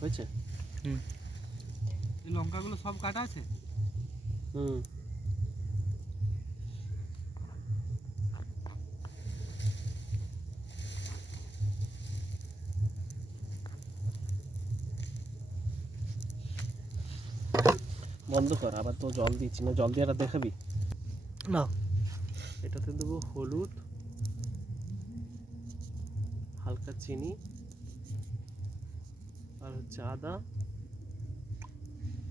হয়েছে? এই লঙ্কাগুলো সব কাটা আছে? বন্ধ কর, আবার তো জল দিচ্ছি না, জল দিয়ে আর দেখাবি না। এটাতে দেবো হলুদ, হালকা চিনি, আর হচ্ছে আদা,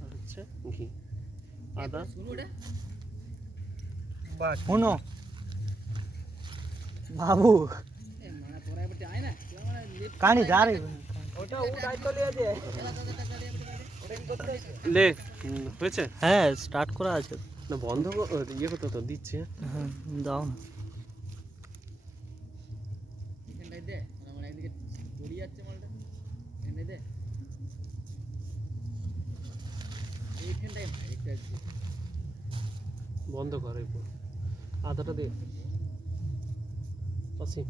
আর হচ্ছে ঘি। আদা শোনো বাবু, কানি যা রে ওটা ও দায়িত্ব লিয়েছে। লে হয়েছে? হ্যাঁ স্টার্ট করা আছে না বন্ধ ইয়ে করতে তো দিচ্ছি। হ্যাঁ দাও না। বন্ধ কর, এরপর আদাটা দে পাশি।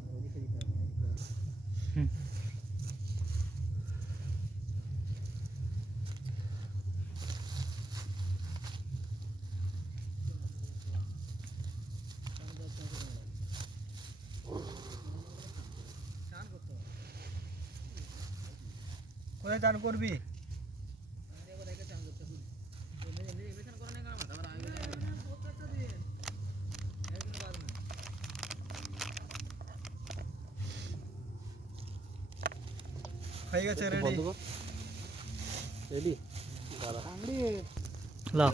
কোথায় চান করবি? হয়ে গেছে রেডি। রেডি দাঁড়া লাও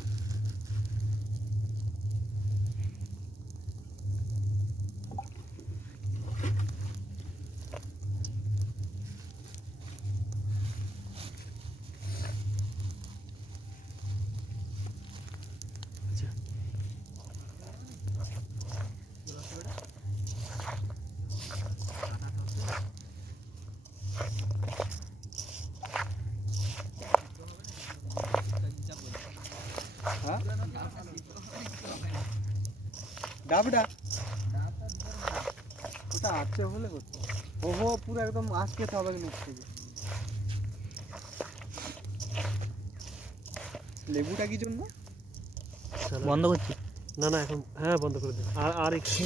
ডাবটা ওটা আটকে হলে করতে ওহো পুরো একদম আটকে হবে নিচ থেকে। লেবুটা কি জন্য বন্ধ করছি? না না এখন হ্যাঁ বন্ধ করে দে। আর আর একটু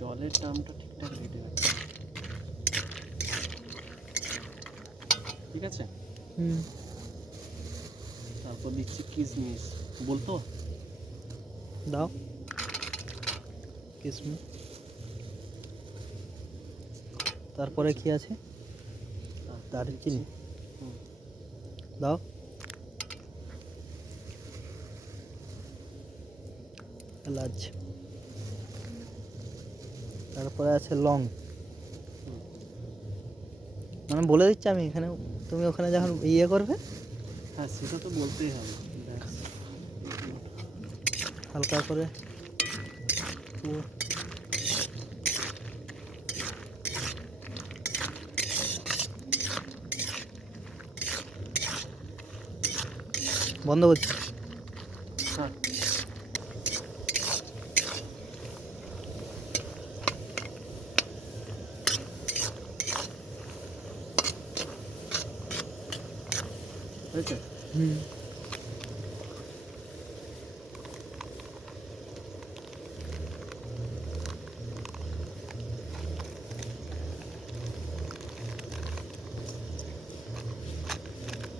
জলের দামটা ঠিকঠাক রেটে রাখতে, ঠিক আছে? তারপর দিচ্ছি কিশমিশ, বলতো দাও কিশমিশ। তারপরে কি আছে? দারচিনি দাও, এলাচ, তারপরে আছে লং। মানে বলে দিচ্ছি আমি এখানে, তুমি ওখানে যখন ইয়ে করবে। হ্যাঁ সেটা তো বলতেই হবে। হালকা করে বন্ধ করছি। হ্যাঁ হয়েছে?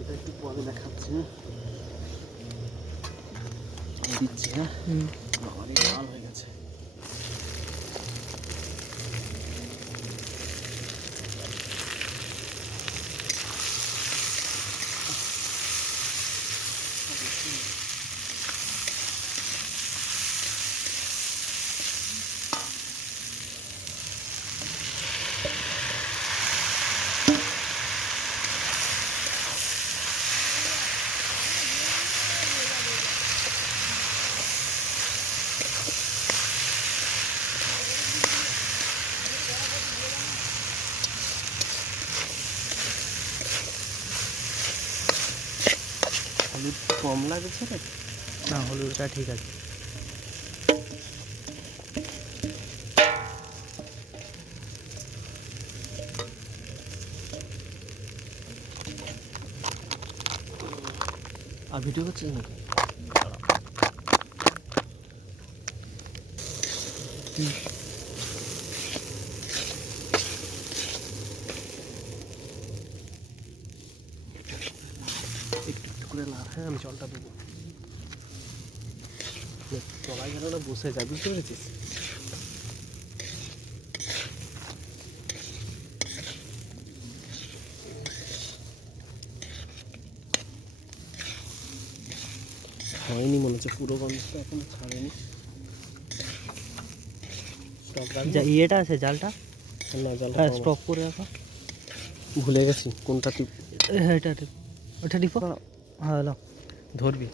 এটা একটু পরে দেখাচ্ছি, দিচ্ছি। হ্যাঁ অনেক লাল হয়ে গেছে। কম লাগছে রে। না হলুদটা ঠিক আছে। আর ভিডিও করছিস নাকি? একটু একটু করে লাভ। হ্যাঁ আমি জলটা দেবো। তলায় গেল না বসে যা, বুঝতে পেরেছিস? হয়নি মনে হচ্ছে, পুরো গন্ধটা এখনো ছাড়েনি। স্টক ইয়েটা আছে জালটা, না জালটা হ্যাঁ স্টক করে রাখো। ভুলে গেছি কোনটা টিপ। হ্যাঁ এটা ওটা টিপো। হ্যাঁ এলো ধরবি।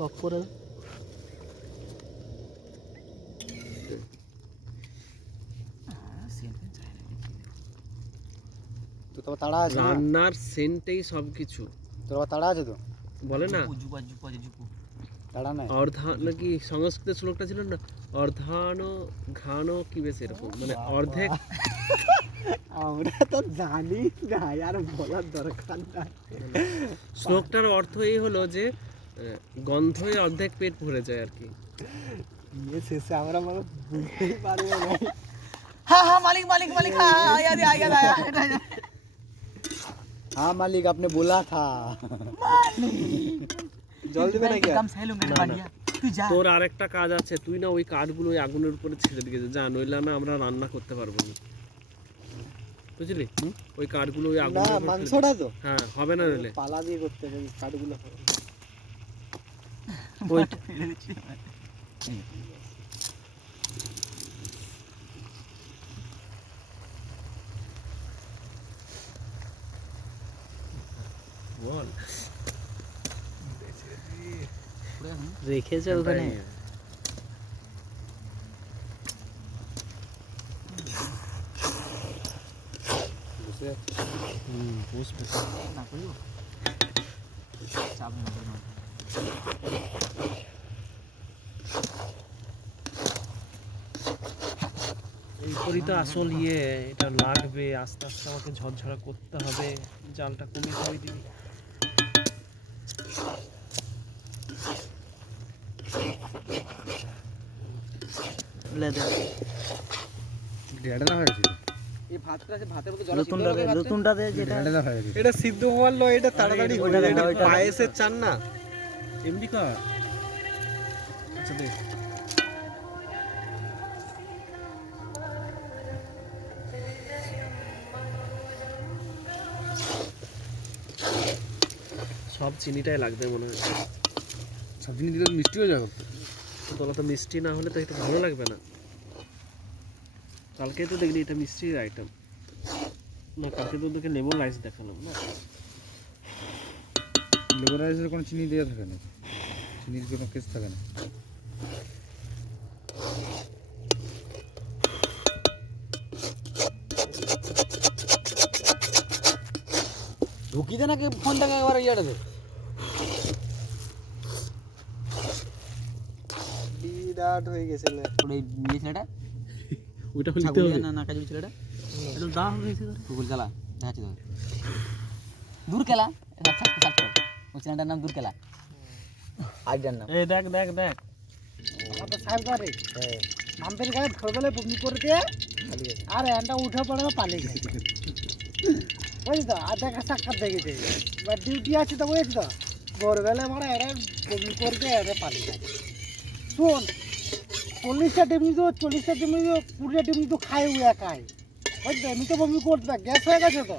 স্টক করে তো তোমার তাড়া আছে না? রান্নার সেন্টেই সব কিছু তোর তাড়া আছে তো? বলে না তাড়া নাই? অর্ধা নাকি সংস্কৃত শ্লোকটা ছিল না, অর্ধান ঘান কি বেশ এরকম, মানে অর্ধেক। আমরা তো জানি না, আর বলার দরকার নাই। শ্লোকটার অর্থ এই হলো যে গন্ধে অর্ধেক পেট ভরে যায় আর কি। ये শেষে আমরা মানে বুঝতেই পারবো না। हाँ हाँ मालिक मालिक मालिक हाँ हाँ याद आया हाँ मालिक आपने बोला था। জল দিবে নাকি? कम सह लूंगा बढ़िया तू जा। তোর আরেকটা কাজ আছে, তুই না ওই কাঠগুলো ওই আগুনের উপরে ছেড়ে দিয়ে যা, নইলে না আমরা রান্না করতে পারবো না, বুঝলি? ওই কাঠগুলো ওই না আগুনের উপরে ফেলে মাংসটা তো দে। হ্যাঁ হবে না নইলে। পালা দিয়ে করতে হবে কাঠগুলো। ওইটা বল রেখেছে ওখানে। বুঝতে যাচ্ছি। বুঝবে। না করিও চাপ না করো। এইপরই তো আসল ইয়ে, এটা লাগবে আস্তে আস্তে, আমাকে ঝরঝরা করতে হবে, জালটা কমিয়ে খাওয়াই দিবি। লেদার ডেড়া হয়ে গেছে। এই ভাতটা আছে, ভাতের মধ্যে জল নতুনটা দে যেটা ডেড়া হয়ে গেছে। এটা সিদ্ধ হওয়ার লয়, এটা তাড়াতাড়ি হয়ে যায়। এটা ওইটা পায়েসের চান না। এমনি কর। আচ্ছা দে। সব চিনিটাই লাগবে মনে হয়। সব জিনিস দিলে মিষ্টি হয়ে যাবে। তোলা তো মিষ্টি না হলে তো এটা ভালো লাগবে না। কালকে তো দেখলি এটা মিষ্টির আইটেম না, কালকে তো তোকে লেমন রাইস দেখালাম না। লেবু রাইসের কোনো চিনি দেওয়া থাকে না, চিনির কোনো কেস থাকে না। ঢুকি দে নাকি ফোনটাকে একবার ইয়েটাতে। বিরাট হয়ে গেছে লে। ওই ইয়ে ছেলেটা ওইটা হলিতে ছাগল হবে। না না কাজল ছেলেটা এটা দাম হয়েছে গুগল চালা দেখাচ্ছি তো দূর কেলা এটা সার্চ কর ওই চ্যানেলটার নাম দূর কেলা আইডিয়ার নাম। এই দেখ দেখ দেখ আমাদের সাহেব করে আমাদের গায়ে ভোরবেলায় বমি করে দিয়ে আর এনটা উঠে পড়ে পালিয়ে গেছে। বুঝলি তো, আর দেখা সাক্ষাৎ দেখেছে এবার ডিউটি আছে তো, বুঝেছি তো ভোরবেলায় মানে এরা বমি করে দিয়ে এরা পালিয়ে গেছে। শোন 40টা ডিমি তো 40টা ডিমি তো 20টা ডিমি তো খায় ও একাই, বুঝলি এমনি তো বমি করতে গ্যাস হয়ে গেছে তো।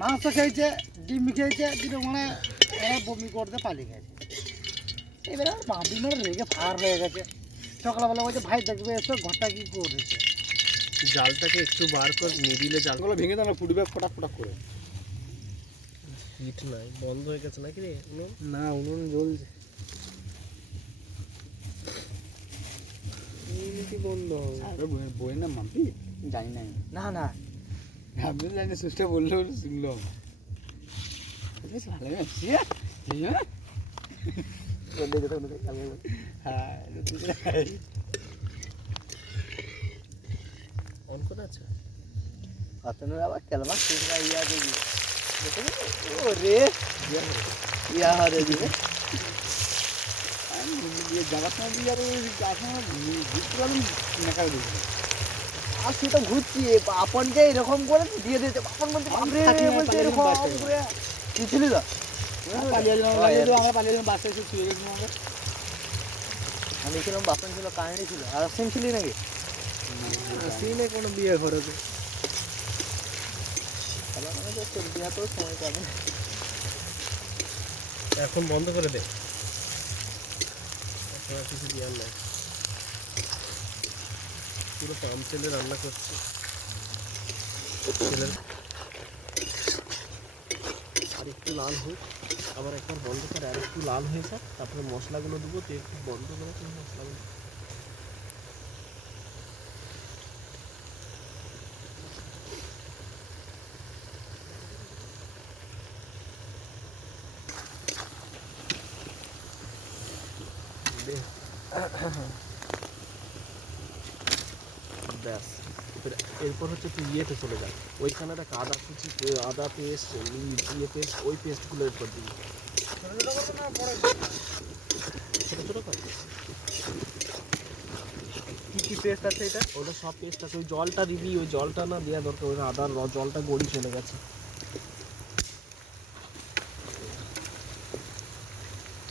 মাংস খেয়েছে, ডিম খেয়েছে, কিন্তু মানে এরা বমি করতে পালিয়ে গেছে। এবারে আমার ভাবি মানে রেগে ফার হয়ে গেছে। সকালবেলা বলছে ভাই দেখবে এসো ঘরটা কি করেছে। জালটাকে একটু বার কর, মিডিলে জাল ওগুলো ভেঙে দাও না, ফুটবে ফটাক ফটাক করে। হিট নাই, বন্ধ হয়ে গেছে নাকি রে উনুন? না উনুন জ্বলছে। এমনি বন্ধ হবে। বইয়ের নাম মাম্পি? জানি না আমি। না না আমি তো জানি, সুস্থ বললেও শুনলো। হ্যাঁ অন করে আছে? অতনুর আবার কেলমা শুকনা ইয়া দেবি ও রে ইয়া হরে দিবে যাওয়ার সময় দিয়ে আর আসলে ঘুরতে পারলাম মেকার দিয়েছিল। আর সে তো ঘুরছি আপনকে এরকম করে দিয়ে দিতে আপন বলতে বাপরে বলতে এরকম করে কি ছিল তো আমরা পালিয়ে বাসে এসে শুয়ে গেছিলাম আমরা। আমি ছিলাম বাপন ছিল কাহিনী ছিল আর সেম ছিলি নাকি সিনে কোনো বিয়ে ঘরেছে। বিয়া তো সময় পাবে এখন বন্ধ করে দে, এখন আর কিছু দেওয়ার নাই। পুরো পাম তেলে রান্না করছে তেলের। আর একটু লাল হোক, আবার একবার বন্ধ করে আর একটু লাল হয়ে যাক, তারপরে মশলাগুলো দেবো। তুই একটু বন্ধ করে তুই মশলাগুলো। ব্যাস, এরপর হচ্ছে তুই ইয়েতে চলে যা, ওইখানে একটা আদা কুচি, আদা পেস্ট, ইয়ে পেস্ট, ওই পেস্টগুলো এরপর দিবি। ছোটো ছোটো কর। কি কি পেস্ট আছে এটা? ওটা সব পেস্ট আছে, ওই জলটা দিবি, ওই জলটা না দেওয়া দরকার, ওই আদার জলটা গড়ি চলে গেছে।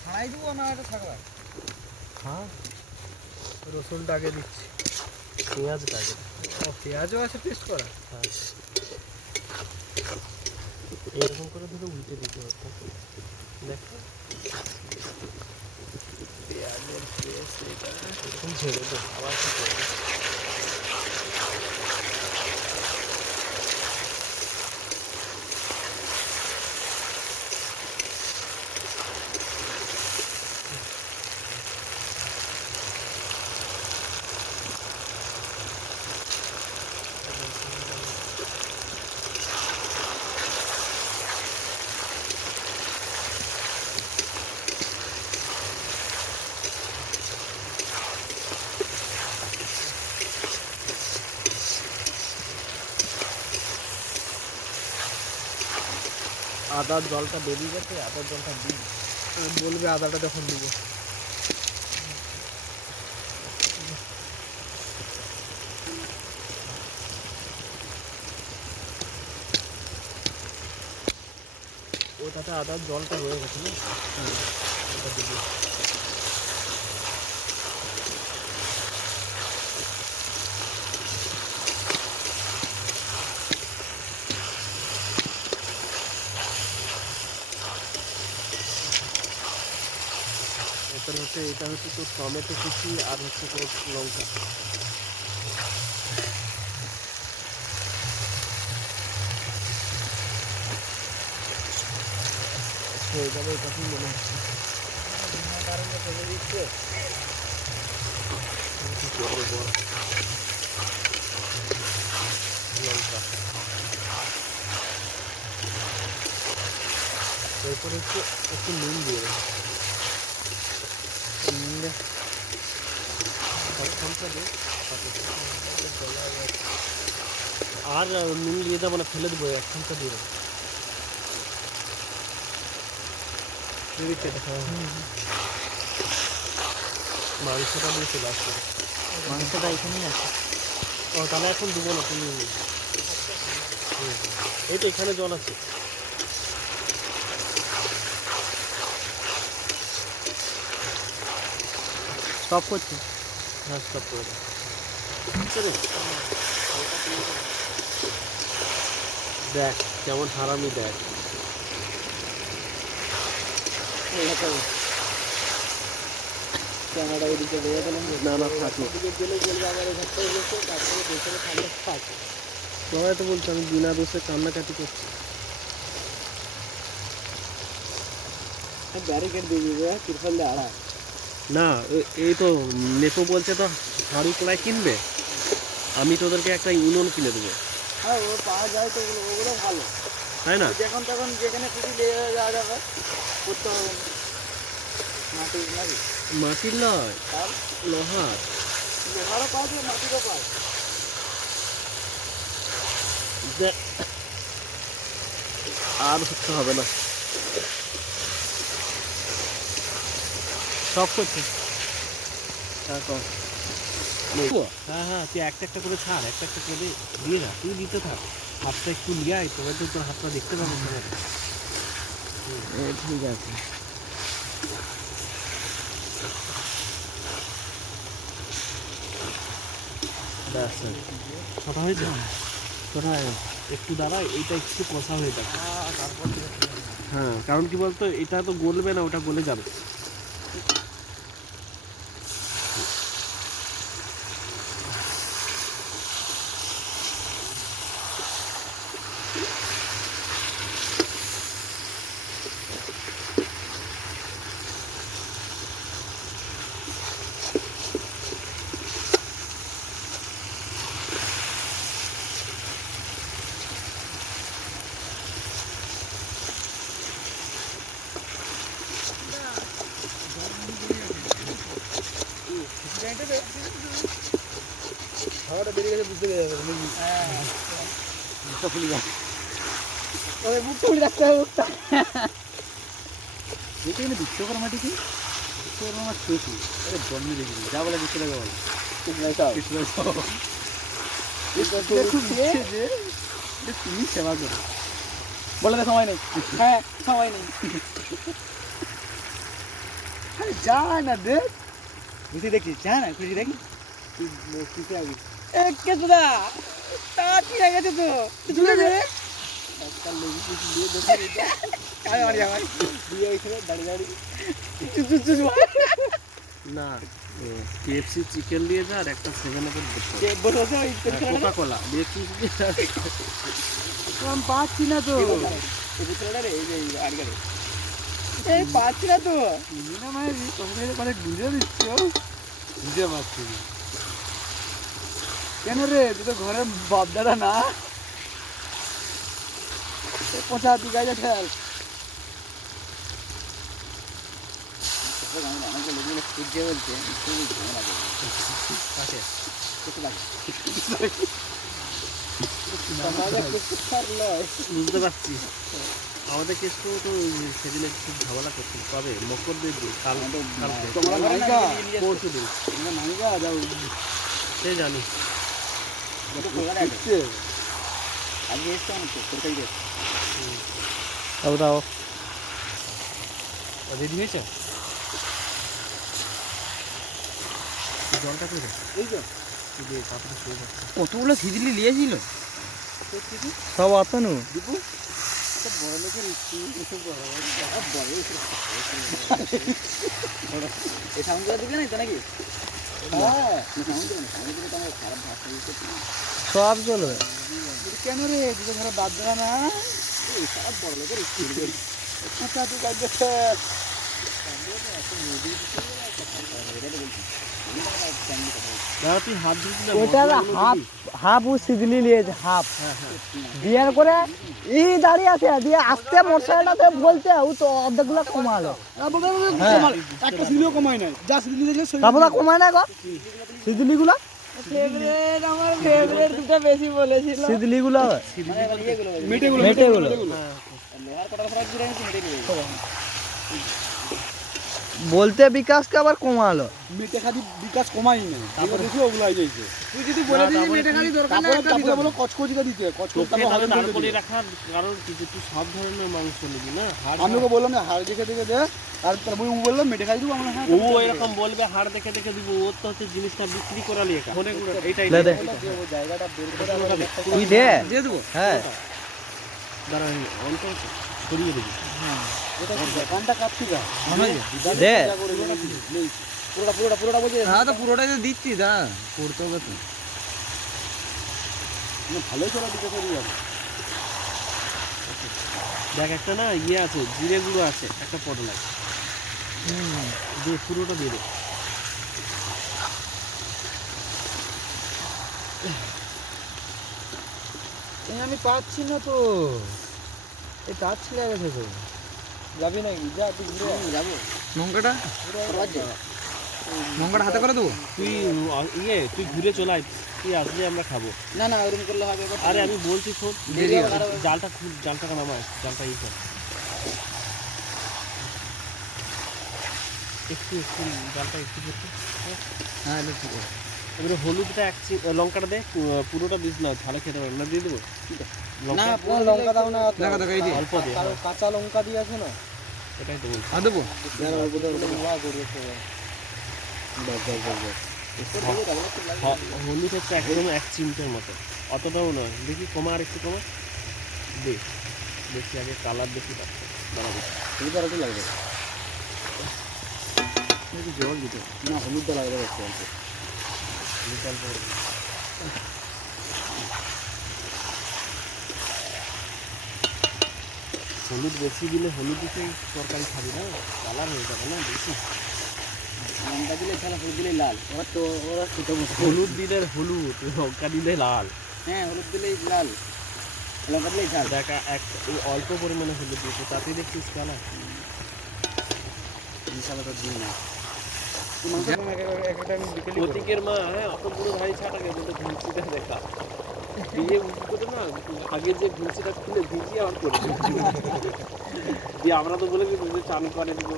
ছাড়াই দিব না এটা থাকবে? হ্যাঁ, রসুনটা আগে দিচ্ছি। পেঁয়াজটা আগে। ও পেঁয়াজও আছে পেস্ট করা? হ্যাঁ, এরকম করে ধরে উল্টে দিতে হতো। দেখ পেঁয়াজের পেস্ট, এটা এরকম ঝেড়ে দে, আবার কি করবি? আদার জলটা বেরিয়ে গেছে, আদার জলটা দিই। বলবে আদাটা যখন দিব। ওটাতে আদার জলটা রয়ে গেছে না, ওটা দিবি। এরপর হচ্ছে এটা হচ্ছে তোর টমেটো কুচি আর হচ্ছে তোর লঙ্কা। হয়ে যাবে, এটা কি মনে হচ্ছে? কি করবো বল? লঙ্কা, এরপর হচ্ছে একটু নুন দিয়ে দেবো। আর নুন দিয়ে দেবো না, ফেলে দেবো, 1 ঘন্টা দিয়ে দেবো। মাংসটা দিয়ে চলে আসবে। মাংসটা এখানেই আছে ও তাহলে এখন দেবো না, তুমি এই তো এখানে জল আছে। সব করছি হ্যাঁ, স্টপ করে দাও। দেখ কেমন হারামি, দেখ ক্যামেরা ওইদিকে বেরিয়ে গেলাম না না থাকুক। গেলে বলবে আমার এই ঘরটা এসেছে তারপরে দেখে খালি থাকে সবাই তো বলছে আমি বিনা দোষে কান্নাকাটি করছি। ব্যারিকেড দিয়ে দিবে তিরপল দিয়ে আড়া না এই তো নেটো বলছে তো হাঁড়ি কড়াই কিনবে, আমি তোদেরকে একটা ইউনিয়ন কিনে দেবো, হ্যাঁ ও পাওয়া যায় তো ওগুলো ভালো তাই না? যখন তখন যেখানে খুশি নিয়ে যাওয়া যাবে করতে হবে না মাটির নাকি মাটির নয়, আর লোহার। লোহারও পাওয়া যায় মাটিরও পাওয়া যায় দেখ, আর হতে হবে না, সব করছে। হ্যাঁ কর। হ্যাঁ হ্যাঁ, তুই একটা একটা করে ছাড়, একটা একটা করে দিয়ে যা, তুই দিতে থাক, হাতটা একটু নিয়ে আয়, তবে তো তোর হাতটা দেখতে পাবো। ঠিক আছে। ব্যাস কথা হয়েছে, তোরা একটু দাঁড়া, এইটা একটু কষা হয়ে যাবে। হ্যাঁ, কারণ কি বলতো, এটা তো গলবে না, ওটা গলে যাবে। হাওয়াটা বেরিয়ে গেছে বুঝতে পেরে যাবে মুখটা ফুলে যাবে ওই মুখটা উড়ে রাখতে হবে মুখটা। দেখে এনে বিশ্বকর্মা মাটি কি বিশ্বকর্মা খেয়েছি আরে জন্মে দেখিনি যা বলে দেখতে লাগে বল তুমি সেবা করো বলে সময় নেই হ্যাঁ সময় নেই যা না দেখ খুশি দেখি যা না খুশি দেখি তুই খুশি আগে কেসুদা তা কি হয়ে গেছে তো চলে দে একটা লোক খুশি দিয়ে দেখে আরে আরে আরে দিয়ে এসে দাঁড়িয়ে দাঁড়িয়ে না, KFC চিকেন দিয়ে যা, আর একটা 7-Up বসে বসে ওই কোকা কোলা দিয়ে আমি পাচ্ছি না তো এই ছেলেটা রে এই যে আড়গারে এই পাচ্ছি না তো না মানে তোমাকে মানে বুঝে দিচ্ছ বুঝে পাচ্ছি না কেন রে তুই তো ঘরে বাপ দাদা না পচা তুই গাইজা খেয়াল বুঝতে পারছি, আমাদের কেসটা তো সেদিনে খুব ঝামেলা করছিল, তবে মকর দিয়ে কালকে তোমরা নায়িকা পরশু দিন তোমরা নায়িকা যাও সে জানি। আগে এসছে অনেক তরকারি দিয়ে দাও দাও, রেডি হয়েছে জলটা করে এই তো তারপরে শুয়ে যাচ্ছে। কতগুলো সিজলি নিয়েছিল সব আতানু দীপু বড় লোকের বড় এই সাউন্ডগুলো দিবে না তো নাকি হ্যাঁ সাউন্ড দিবে না সাউন্ড দিলে তো আমার খারাপ ভাষা দিতে সব চলবে। কেন রে দুটো ঘরে বাদ দেওয়া না এই সব বড় লোকের স্কুল আচ্ছা তুই কাজে দাদা তুই হাত দিস না, ওটা হাফ হাফ ও সিজলি নিয়েছে হাফ বিয়ার করে এই দাঁড়িয়ে আছে দিয়ে আসতে মোটরসাইকেলটাতে বলতে ও তো অর্ধেকগুলো কমালো একটা সিলিও কমায় নাই যা সিলি দেখলে তারপরে কমায় না গো সিজলিগুলো ফেভারিট আমার ফেভারিট দুটো বেশি বলেছিল সিজলিগুলো মেটেগুলো মেটেগুলো লোহার কটার ফরাক দিলে মেটেগুলো বলতে বিকাশকে আবার কমালো মেটে খালি বিকাশ কমাই না তারপর দেখি ওগুলো আই যাইছে তুই যদি বলে দিবি মেটে খালি দরকার না তারপরে বলো কচকচিটা দিতে কচকচ তারপর হাড়ের মধ্যে তারপরে দিতে। রাখার কারণ কি যে তুই সব ধরনের মাংস নিবি না, হাড় আমি ওকে বললাম না হাড় দেখে দেখে দে আর তারপরে ও বললাম মেটে খাই দিব আমরা হ্যাঁ ও এরকম বলবে হাড় দেখে দেখে দিব, ওর তো হচ্ছে জিনিসটা বিক্রি করালি একা ফোনে এইটাই দে, দে। ও জায়গাটা বের করে আবার একটা তুই দে দিয়ে দেবো। হ্যাঁ দাঁড়া অন করছে, সরিয়ে দিবি। এটা কি দোকানটা কাটছি গা দে যা করে নেই পুরোটা বলছি হ্যাঁ তো পুরোটাই তো দিচ্ছি দাঁড়া করতে হবে তো ভালোই চলা দিতে পারি যাবে। দেখ একটা না ইয়ে আছে, জিরে গুঁড়ো আছে একটা পটলায়, দিয়ে পুরোটা দিয়ে দে। আমি পাচ্ছি না তো এই তার ছিঁড়ে গেছে তো যাবি নাকি? যা তুই ঘুরে আয়। যাবো লঙ্কাটা রাজ্যে লঙ্কাটা হাতে করে দেবো তুই তুই ঘুরে চলে আয়, তুই আসলে আমরা খাবো। না ওরকম করলে হবে এবার। আরে আমি বলছি শোন, দেরি হবে, আরো- জালটা খুব জালটা নামা, জালটা ইয়ে কর। একটু জালটা একটু করতে। হ্যাঁ এটা ঠিক আছে এবারে হলুদটা লঙ্কাটা দে, পুরোটা দিস না, ঝালে খেতে পারবে না, দিয়ে দেবো না লঙ্কা পুরো লঙ্কা দাও না, দেখা দেখা এই যে অল্প দে, কারো কাঁচা লঙ্কা দিয়ে আছে না, এটাই তো বলছি। আর দেবো লঙ্কা করেছে। হলুদ হচ্ছে একদম 1 চিমটের মতো, অতটাও নয়, দেখি কমা, আর একটু কমা দে, দেখি আগে কালার দেখি, তারপর দাঁড়াবো। হলুদ আর একটু লাগবে একটু জল দিতে না হলুদটা লাগবে একটু অল্প। বিশাল বড়। হলুদ বেশি দিলে হলুদ দিতে তরকারি খাবি না, কালার হয়ে যাবে না বেশি। লঙ্কা দিলে ছাড়া হলুদ দিলেই লাল, ওরা তো ওরা খেতে বসে। হলুদ দিলে হলুদ, লঙ্কা দিলে লাল। হ্যাঁ হলুদ দিলেই লাল, লঙ্কা দিলেই ঝাল। দেখা এই অল্প পরিমাণে হলুদ দিয়েছে, তাতেই দেখছিস কালার। মশলা তো দিই না। প্রতীকের মা অত বড় ভাই ছাটাকে বলে ঘুলছিটা দেখা দিয়ে উঁচু করে না, আগে যে ঘুলছিটা খুলে ভিজিয়ে আবার করে দিয়ে আমরা তো বলে দিই চান করে দিব।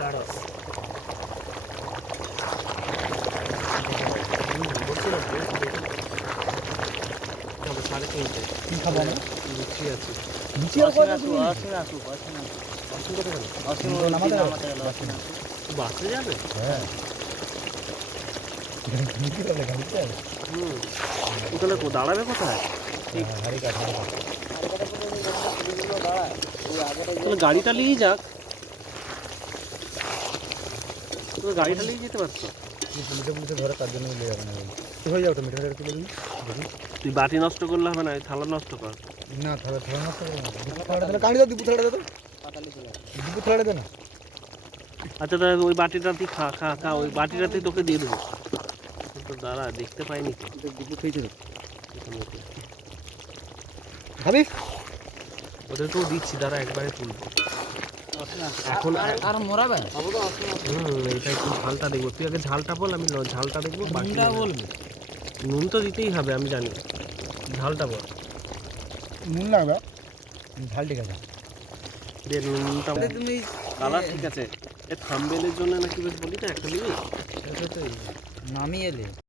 লাড়স সাড়ে তিনটে কি খাবো আমরা? লুচি আছে। লুচি আর কয়টা তুমি? বাসে যাবে? ওখানে দাঁড়াবে কোথায়? তাহলে গাড়িটা নিয়েই যাক, তুমি গাড়িটা নিয়ে যেতে পারছো। তুই বাটি নষ্ট করলে হবে না, থালা নষ্ট কর। আচ্ছা তাহলে ওই বাটিটাতেই খা খা খা, ওই বাটিটাতেই তোকে দিয়ে দেবো। তো দাঁড়া, দেখতে পাইনি তো দুপুর খেয়েছে তো। খাবি? ওদের তো দিচ্ছি, দাঁড়া একবারে তুলবো এখন। আর মোরাবে এটা একটু ঝালটা দেখবো, তুই আগে ঝালটা বল, আমি ঝালটা দেখবো। নুনটা বলবি নুন তো দিতেই হবে, আমি জানি, ঝালটা বল। নুন লাগবে? ঝাল ঠিক আছে। দে নুনটা। তুমি কালার ঠিক আছে, এ থাম্বেলের জন্য নাকি বেশ বলি না একটা দিবি। নামিয়ে এলে